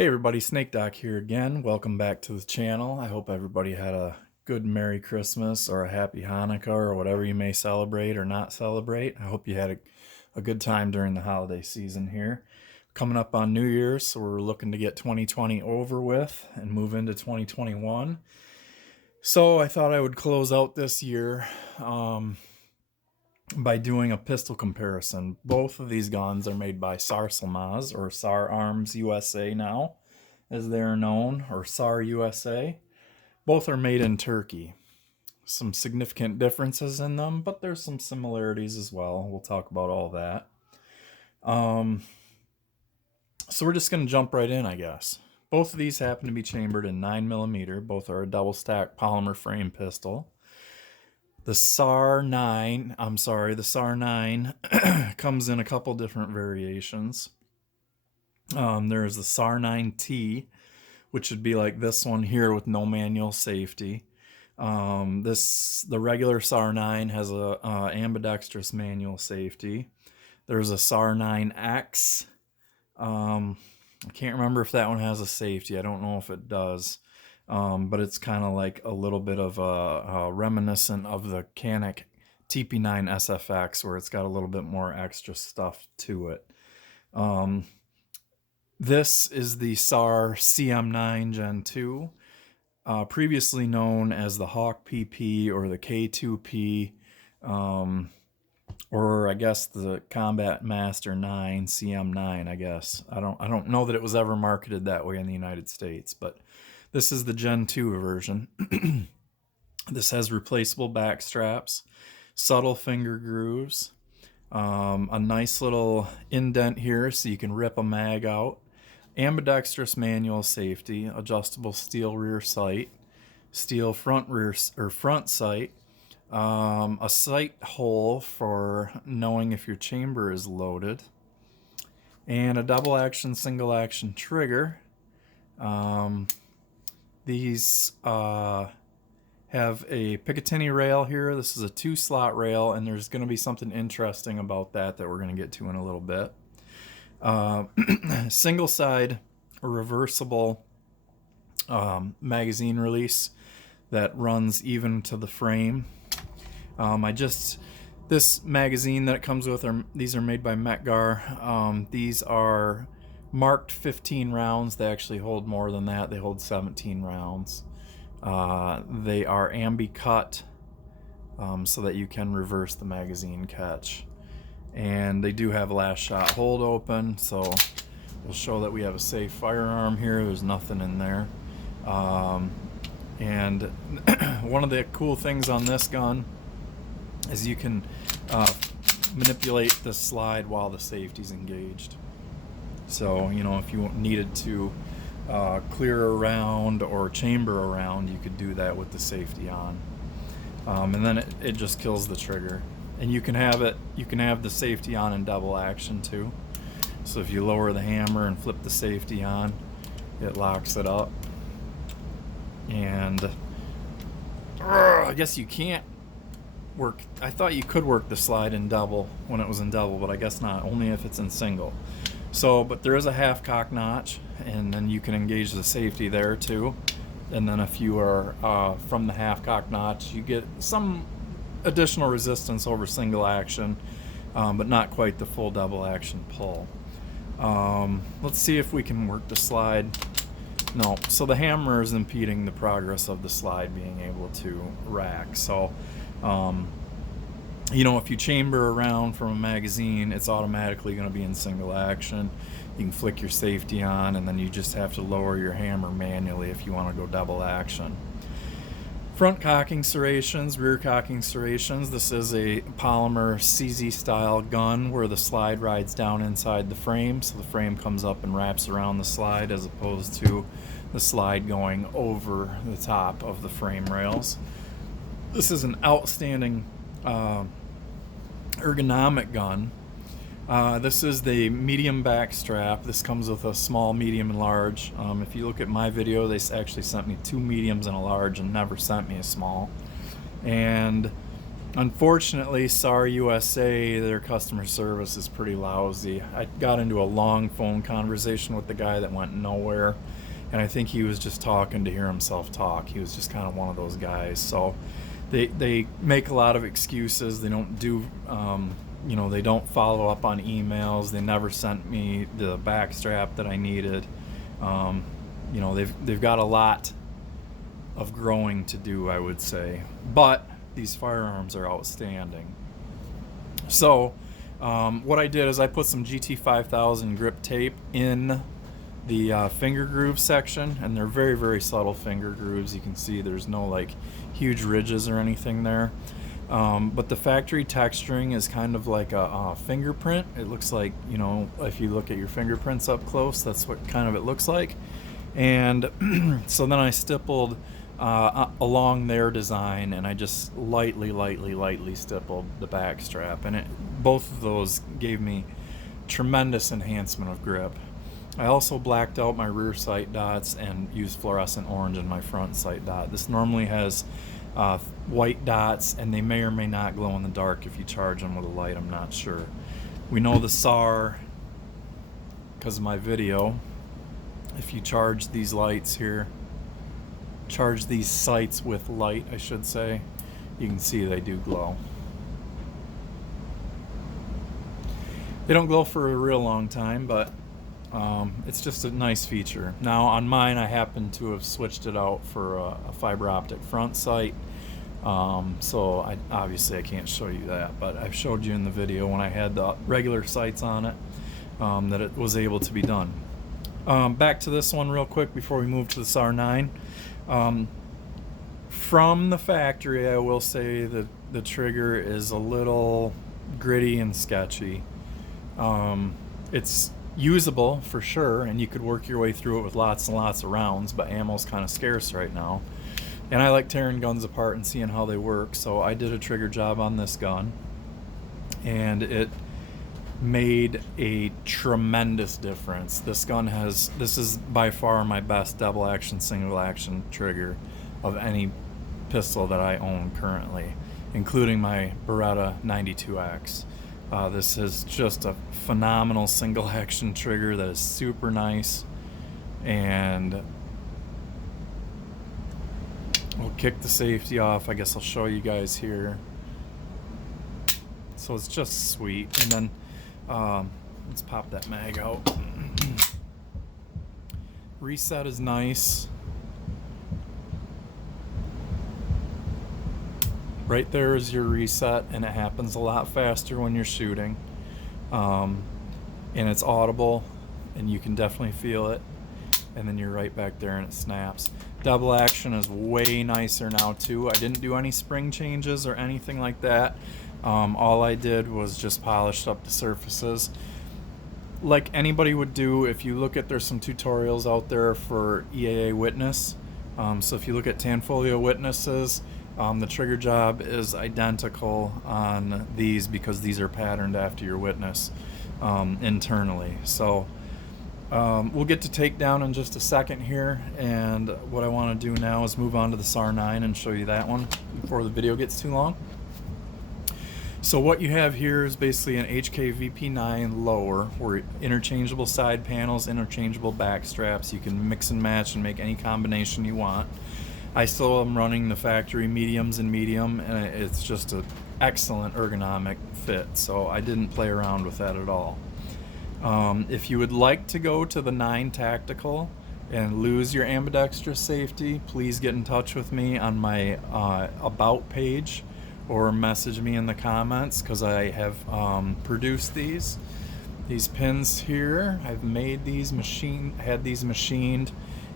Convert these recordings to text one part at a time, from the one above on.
Hey everybody, Snake Doc here again. Welcome back to the channel. I hope everybody had a good Merry Christmas or a Happy Hanukkah or whatever you may celebrate or not celebrate. I hope you had a good time during the holiday season here. Coming up on New Year's, so we're looking to get 2020 over with and move into 2021. So I thought I would close out this year by doing a pistol comparison. Both of these guns are made by SARSILMAZ, or SAR Arms USA now, as they're known, or SAR USA. Both are made in Turkey. Some significant differences in them, but there's some similarities as well. We'll talk about all that. So we're just going to jump right in, I guess. Both of these happen to be chambered in 9mm. Both are a double stack polymer frame pistol. The SAR9 comes in a couple different variations. There's the SAR9T, which would be like this one here with no manual safety. The regular SAR9 has a ambidextrous manual safety. There's a SAR9X. I can't remember if that one has a safety. I don't know if it does. But it's kind of like a little bit of a reminiscent of the Canik TP9 SFX, where it's got a little bit more extra stuff to it. This is the SAR CM9 Gen 2, previously known as the Hawk PP or the K2P, or I guess the Combat Master 9 CM9. I guess I don't know that it was ever marketed that way in the United States, but this is the Gen 2 version. This has replaceable back straps, subtle finger grooves, a nice little indent here so you can rip a mag out, ambidextrous manual safety, adjustable steel rear sight, steel front sight, a sight hole for knowing if your chamber is loaded, and a double action, single action trigger. These have a Picatinny rail here. This is a 2-slot rail, and there's going to be something interesting about that we're going to get to in a little bit. Single side reversible magazine release that runs even to the frame. This magazine that it comes with, these are made by Metgar. These are marked 15 rounds. They actually hold more than that. They hold 17 rounds. They are ambi-cut, so that you can reverse the magazine catch. And they do have last shot hold open, so we'll show that we have a safe firearm here. There's nothing in there. And one of the cool things on this gun is you can manipulate the slide while the safety's engaged. So, you know, if you needed to clear around or chamber around, you could do that with the safety on. And then it just kills the trigger. And you can have the safety on in double action too. So if you lower the hammer and flip the safety on, it locks it up. And I guess you can't work. I thought you could work the slide in double when it was in double, but I guess not, only if it's in single. So, but there is a half cock notch, and then you can engage the safety there too. And then if you are from the half cock notch, you get some additional resistance over single action, but not quite the full double action pull. Let's see if we can work the slide. No, so the hammer is impeding the progress of the slide being able to rack. So, you know, if you chamber around from a magazine, it's automatically going to be in single action. You can flick your safety on, and then you just have to lower your hammer manually if you want to go double action. Front cocking serrations, rear cocking serrations. This is a polymer CZ style gun where the slide rides down inside the frame, so the frame comes up and wraps around the slide as opposed to the slide going over the top of the frame rails. This is an outstanding ergonomic gun. This is the medium back strap. This comes with a small, medium, and large. If you look at my video, they actually sent me 2 mediums and a large and never sent me a small. And Unfortunately, SAR USA, their customer service is pretty lousy. I got into a long phone conversation with the guy that went nowhere, and I think he was just talking to hear himself talk. He was just kind of one of those guys. So they make a lot of excuses. They don't do, they don't follow up on emails. They never sent me the back strap that I needed. They've got a lot of growing to do, I would say. But these firearms are outstanding. So what I did is I put some GT5000 grip tape in the finger groove section, and they're very, very subtle finger grooves. You can see there's no like huge ridges or anything there. But the factory texturing is kind of like a fingerprint. It looks like, if you look at your fingerprints up close, that's what kind of it looks like. And so then I stippled along their design, and I just lightly stippled the back strap, and both of those gave me tremendous enhancement of grip. I also blacked out my rear sight dots and used fluorescent orange in my front sight dot. This normally has white dots, and they may or may not glow in the dark if you charge them with a light. I'm not sure. We know the SAR, because of my video, if you charge these lights here, charge these sights with light, I should say, you can see they do glow. They don't glow for a real long time, but it's just a nice feature. Now on mine, I happen to have switched it out for a fiber optic front sight, so obviously I can't show you that, but I've showed you in the video when I had the regular sights on it, that it was able to be done. Back to this one real quick before we move to the Sar9. From the factory, I will say that the trigger is a little gritty and sketchy. It's usable for sure, and you could work your way through it with lots and lots of rounds, but ammo's kind of scarce right now. And I like tearing guns apart and seeing how they work, so I did a trigger job on this gun, and it made a tremendous difference. This is by far my best double action, single action trigger of any pistol that I own currently, including my Beretta 92X. This is just a phenomenal single action trigger that is super nice, and we'll kick the safety off. I guess I'll show you guys here. So it's just sweet. And then let's pop that mag out. Reset is nice. Right there is your reset, and it happens a lot faster when you're shooting. And it's audible, and you can definitely feel it. And then you're right back there and it snaps. Double action is way nicer now too. I didn't do any spring changes or anything like that. All I did was just polished up the surfaces like anybody would do. If you look at, there's some tutorials out there for EAA Witness. So if you look at Tanfoglio Witnesses, the trigger job is identical on these because these are patterned after your Witness internally. So we'll get to takedown in just a second here, and what I want to do now is move on to the Sar9 and show you that one before the video gets too long. So what you have here is basically an HK-VP9 lower, where interchangeable side panels, interchangeable back straps. You can mix and match and make any combination you want. I still am running the factory mediums and medium, and it's just an excellent ergonomic fit, so I didn't play around with that at all. If you would like to go to the 9 Tactical and lose your ambidextrous safety, please get in touch with me on my About page, or message me in the comments, because I have produced these pins here. I've made these had these machined,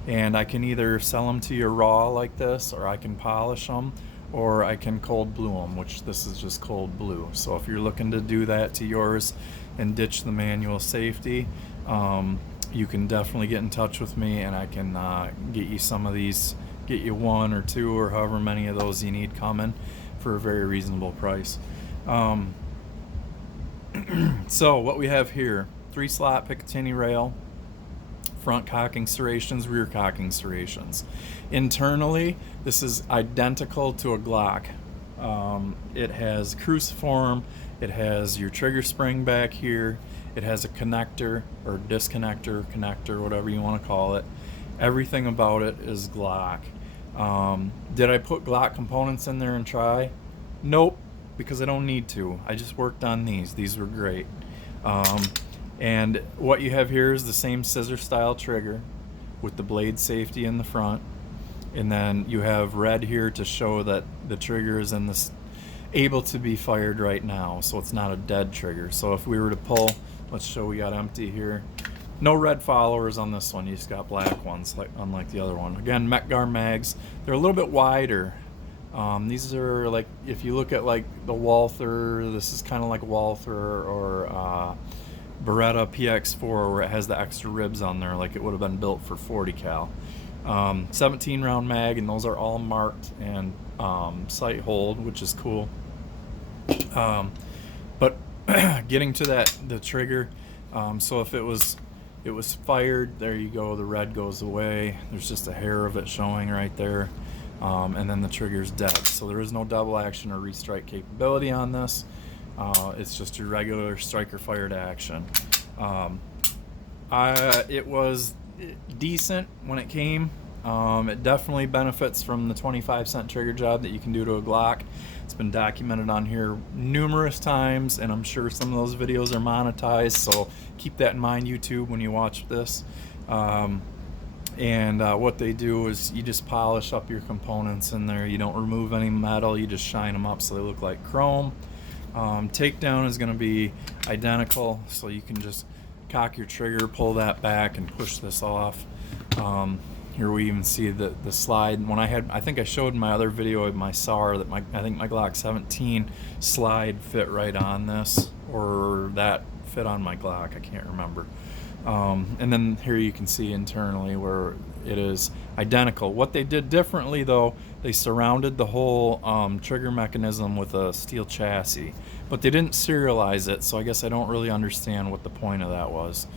and I can either sell them to you raw like this, or I can polish them, or I can cold blue them, which this is just cold blue. So if you're looking to do that to yours and ditch the manual safety, you can definitely get in touch with me, and I can get you some of these, get you 1 or 2 or however many of those you need coming for a very reasonable price. So what we have here, 3-slot Picatinny rail, front cocking serrations, rear cocking serrations. Internally, this is identical to a Glock. It has cruciform, it has your trigger spring back here, it has a connector or disconnector, connector, whatever you want to call it. Everything about it is Glock. Did I put Glock components in there and try? Nope, because I don't need to. I just worked on these. These were great. And what you have here is the same scissor style trigger with the blade safety in the front. And then you have red here to show that the trigger is in this able to be fired right now, so it's not a dead trigger. So if we were to pull, let's show we got empty here. No red followers on this one, you just got black ones, like unlike the other one. Again, Metgar mags, they're a little bit wider. These are like, if you look at like the Walther, this is kind of like Walther or Beretta PX4, where it has the extra ribs on there, like it would have been built for 40 cal. 17 round mag, and those are all marked and sight hold, which is cool. But getting to the trigger, so if it was fired, there you go, the red goes away, there's just a hair of it showing right there, and then the trigger's dead. So there is no double action or restrike capability on this. It's just your regular striker fired action. It was decent when it came. It definitely benefits from the 25-cent trigger job that you can do to a Glock. It's been documented on here numerous times, and I'm sure some of those videos are monetized, so keep that in mind, YouTube, when you watch this. What they do is you just polish up your components in there. You don't remove any metal, you just shine them up so they look like chrome. Takedown is going to be identical, so you can just cock your trigger, pull that back, and push this off. Here we even see the slide. When I think I showed in my other video of my SAR that I think my Glock 17 slide fit right on this, or that fit on my Glock, I can't remember. And then here you can see internally where it is identical. What they did differently though, they surrounded the whole trigger mechanism with a steel chassis, but they didn't serialize it, so I guess I don't really understand what the point of that was.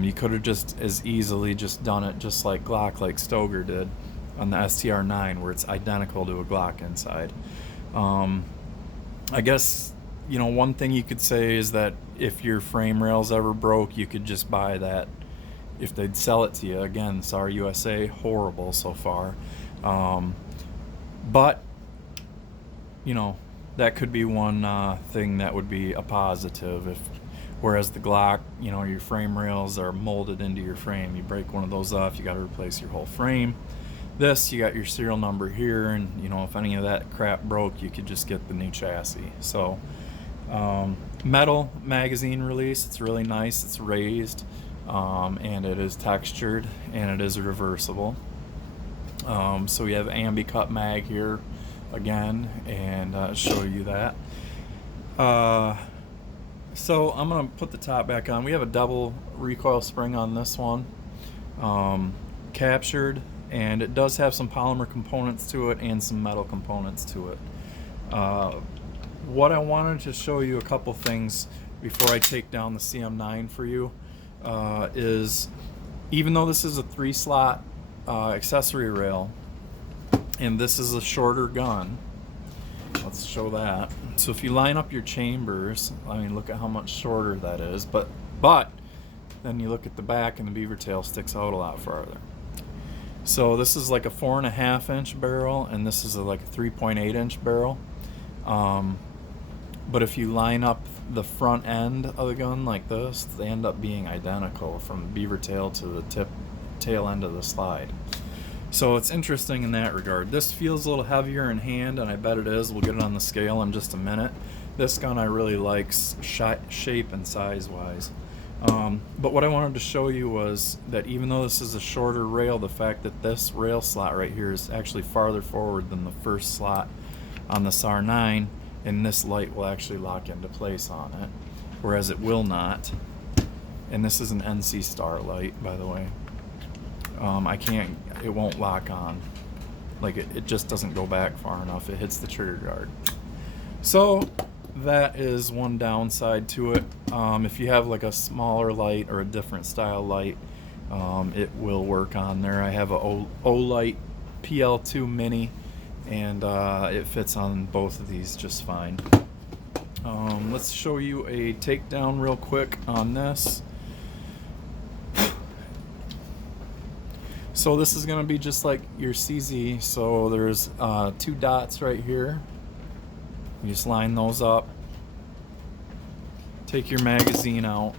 You could have just as easily just done it just like Glock, like Stoger did on the SAR9, where it's identical to a Glock inside. I guess, you know, one thing you could say is that if your frame rails ever broke, you could just buy that if they'd sell it to you. Again, SAR USA, horrible so far. But, you know, that could be one thing that would be a positive. Whereas the Glock, you know, your frame rails are molded into your frame. You break one of those off, you got to replace your whole frame. This, you got your serial number here, and you know, if any of that crap broke, you could just get the new chassis. So metal magazine release, it's really nice, it's raised, and it is textured, and it is reversible. So we have ambi cut mag here again, and show you that. So I'm going to put the top back on. We have a double recoil spring on this one, captured, and it does have some polymer components to it and some metal components to it. What I wanted to show you a couple things before I take down the CM9 for you is, even though this is a 3-slot accessory rail and this is a shorter gun, let's show that. So if you line up your chambers, I mean, look at how much shorter that is, but then you look at the back and the beaver tail sticks out a lot farther. So this is like a 4.5-inch barrel, and this is like a 3.8-inch barrel. But if you line up the front end of the gun like this, they end up being identical from the beaver tail to the tail end of the slide. So it's interesting in that regard. This feels a little heavier in hand, and I bet it is. We'll get it on the scale in just a minute. This gun I really like shape and size wise. But what I wanted to show you was that even though this is a shorter rail, the fact that this rail slot right here is actually farther forward than the first slot on the SAR9, and this light will actually lock into place on it, whereas it will not. And this is an NC Star light, by the way. It won't lock on. Like it just doesn't go back far enough. It hits the trigger guard. So that is one downside to it. If you have like a smaller light or a different style light, it will work on there. I have a Olight PL2 Mini and it fits on both of these just fine. Let's show you a takedown real quick on this. So this is going to be just like your CZ. So there's 2 dots right here. You just line those up. Take your magazine out.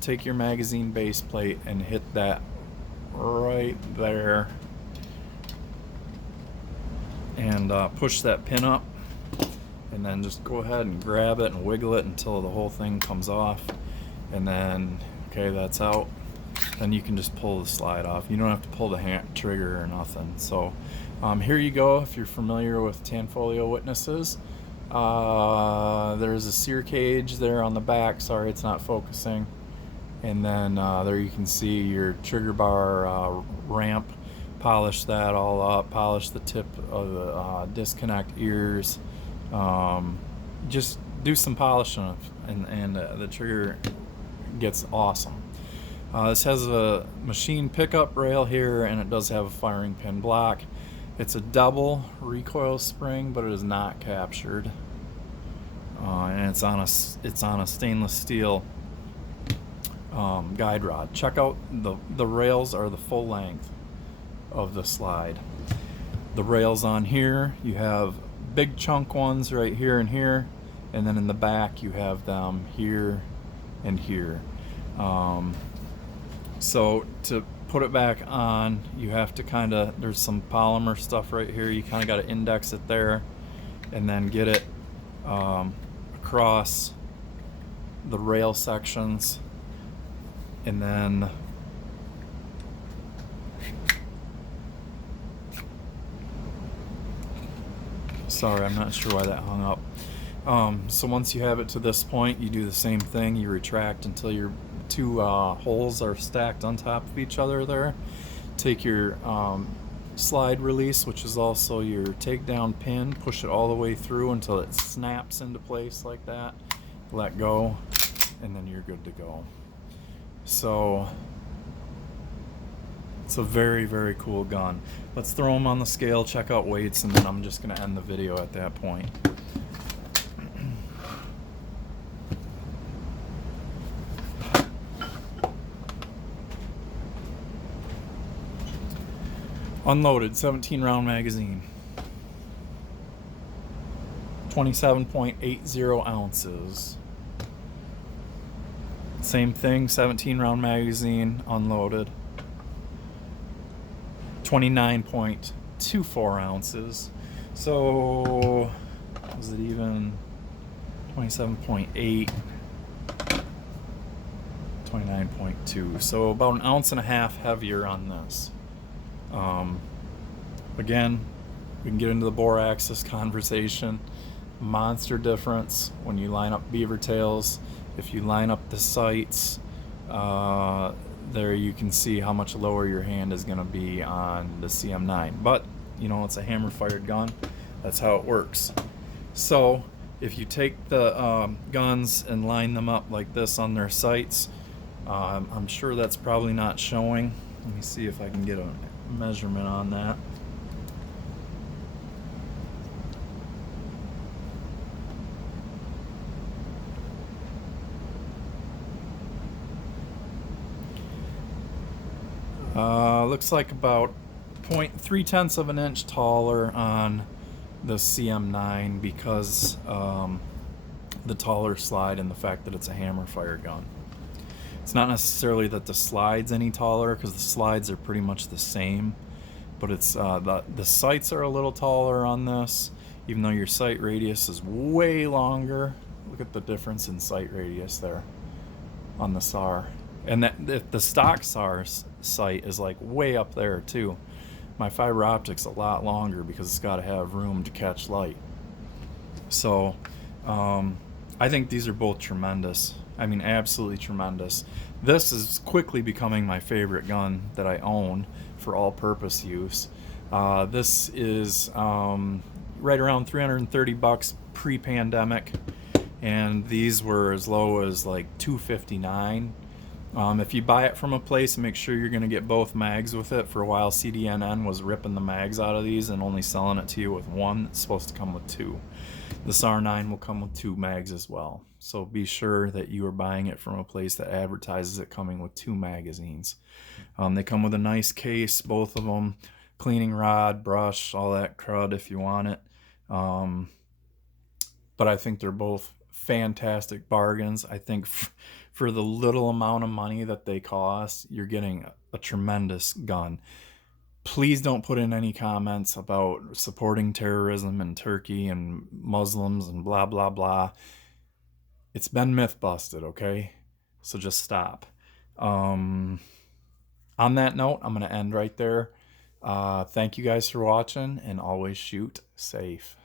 Take your magazine base plate and hit that right there. And push that pin up. And then just go ahead and grab it and wiggle it until the whole thing comes off. And then, okay, that's out. Then you can just pull the slide off. You don't have to pull the trigger or nothing. So here you go. If you're familiar with Tanfolio Witnesses, there's a sear cage there on the back. Sorry, it's not focusing. And then there you can see your trigger bar ramp. Polish that all up. Polish the tip of the disconnect ears. Just do some polishing, and the trigger gets awesome. This has a machine pickup rail here, and it does have a firing pin block. It's a double recoil spring, but it is not captured, and it's on a stainless steel guide rod. Check out the rails are the full length of the slide. The rails on here, you have big chunk ones right here and here, and then in the back you have them here and here. So to put it back on, you have to there's some polymer stuff right here. You kind of got to index it there and then get it across the rail sections, and then sorry, I'm not sure why that hung up. So once you have it to this point, you do the same thing. You retract until your 2 holes are stacked on top of each other there. Take your slide release, which is also your takedown pin, push it all the way through until it snaps into place like that. Let go, and then you're good to go. So it's a very, very cool gun. Let's throw them on the scale, check out weights, and then I'm just going to end the video at that point. Unloaded 17 round magazine, 27.80 ounces. Same thing, 17 round magazine, unloaded, 29.24 ounces. So was it even 27.8, 29.2? So about 1.5 ounces heavier on this. Again, we can get into the bore axis conversation. Monster difference when you line up beaver tails. If you line up the sights, there you can see how much lower your hand is going to be on the CM9. But, you know, it's a hammer-fired gun. That's how it works. So, if you take the guns and line them up like this on their sights, I'm sure that's probably not showing. Let me see if I can get a measurement on that. Looks like about 0.3 of an inch taller on the CM9 because the taller slide and the fact that it's a hammer fire gun. It's not necessarily that the slide's any taller, because the slides are pretty much the same, but it's the sights are a little taller on this, even though your sight radius is way longer. Look at the difference in sight radius there on the SAR. And that the stock SAR sight is like way up there too. My fiber optic's a lot longer because it's got to have room to catch light. So I think these are both tremendous. I mean, absolutely tremendous. This is quickly becoming my favorite gun that I own for all-purpose use. This is right around $330 pre-pandemic, and these were as low as like $259. If you buy it from a place, make sure you're going to get both mags with it. For a while, CDNN was ripping the mags out of these and only selling it to you with one. It's supposed to come with two. The SAR9 will come with two mags as well. So be sure that you are buying it from a place that advertises it coming with two magazines. They come with a nice case, both of them. Cleaning rod, brush, all that crud if you want it. But I think they're both fantastic bargains. I think for the little amount of money that they cost, you're getting a tremendous gun. Please don't put in any comments about supporting terrorism in Turkey and Muslims and blah, blah, blah. It's been myth busted, okay? So just stop. On that note, I'm going to end right there. Thank you guys for watching, and always shoot safe.